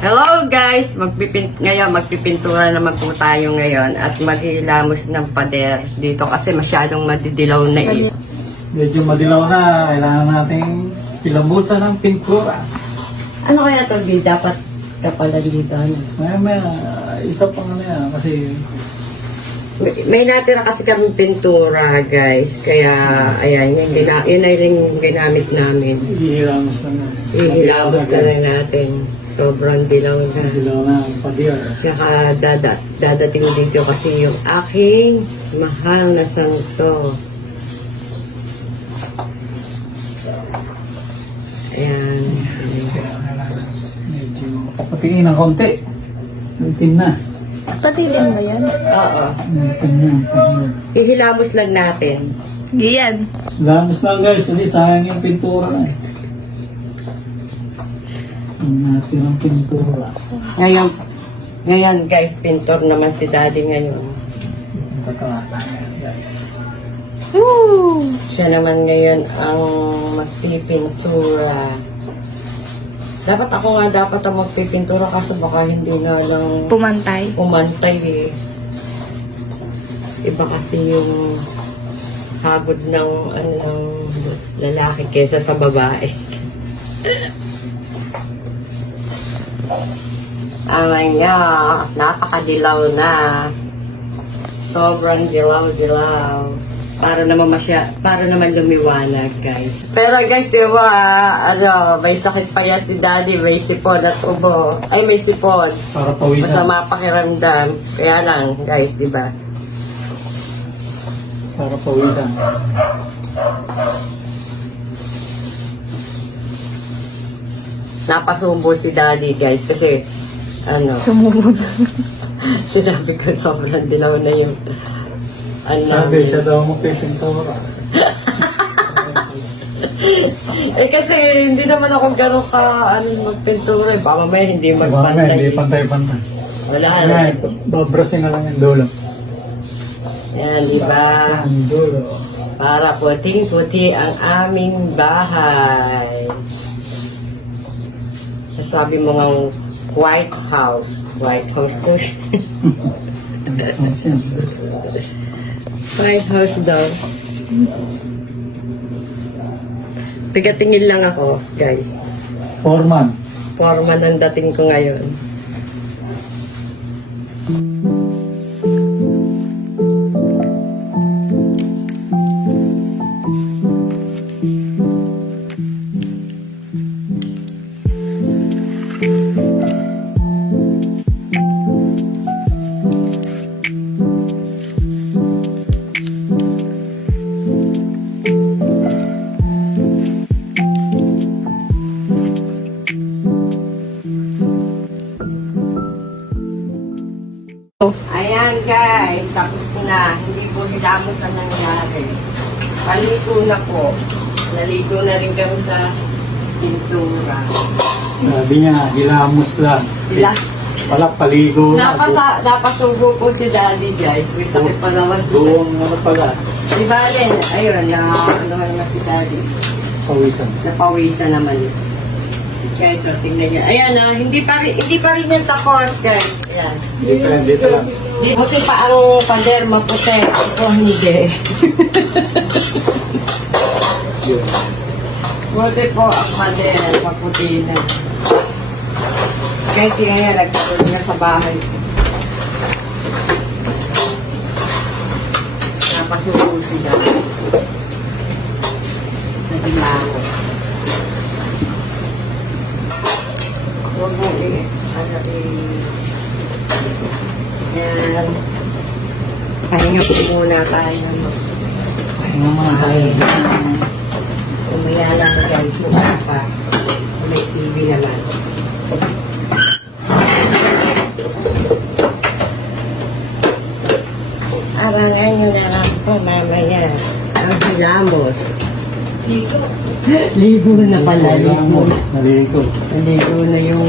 Hello guys! Magpipintura naman po tayo ngayon at maghihilamos ng pader dito kasi masyadong madidilaw na ito. Medyo madilaw na, kailangan nating pilambusan ng pintura. Ano kaya ito? Dapat kapalan dito. Ano? May isa pang ano yan, kasi May natira kasi kami pintura guys. Kaya ayan, yun ay yung ginamit namin. ihilamos na. Ihilamos na lang natin. Sobrang dilaw na. Madilaw na ang pader. Saka dadating dito kasi yung aking mahal na santo. Ayan. Medyo papatingin ng konti. Itim na. Patilin ba yan? Oo. Itim na. Ihilamos lang natin. Yan. Hilamos lang guys, kasi sayang yung pintura na eh. Ang natin ang pintura. Ngayon guys, pintor naman si daddy ngayon. Guys. Woo! Siya naman ngayon ang magpipintura. Dapat ako nga ang magpipintura kaso baka hindi na lang Pumantay. umantay eh. Iba kasi yung hagod ng lalaki kesa sa babae. Aray nga, napakadilaw na. Sobrang dilaw-dilaw. Para naman lumiwanag, guys. Pero guys, di ba, may sakit pa yan si daddy, may sipon at ubo. Ay, may sipon. Para pawisan. Masama pakiramdam. Kaya lang, guys, di ba? Para pawisan. Napasubo si daddy, guys, kasi Sumubog. sinabi ko sobrang dilaw na yung Sabi siya daw magpipintura. Eh kasi hindi naman ako gano'n magpintura eh. Baka may hindi Hindi magpantay. pantay-pantay. Wala Ayan, babrasin na lang yung dulo. Yan, di ba? Ang dulo. Para puting-puti ang aming bahay. Sabi mo nga White House. White House to. White House daw. Tigatingin lang ako, guys. Foreman. Forma ng dating ko ngayon. Ayan guys, tapos na. Hindi po hilamos ang nangyari. Paligo na po. Naligo na rin kami sa pintura. Sabi niya, hilamos lang. Pala, paligo na. Napasubo po si daddy guys. May sakit pa naman si Buong ano pala, Di ba rin? Ayun, naman si daddy. pawisan. Napawisan naman yun. Guys, so tingnan niyo. Ayan hindi pa rin yan tapos guys. Ayan. Dito lang. Di buti pa ang pader maputi. Ito hindi. Yun. Buti po ang pader maputi na. Guys, yan nagkaroon nga sa bahay. Napasubo sila. Sa dilawo. Huwag mo Yan. Pahinga po muna tayo. Pahinga mga tayo. Umaya lang guys, mukha pa. May TV naman. Abangan nyo na lang po mamaya. Ang hilamos. Ligo na pala. Naligo. Naligo na yung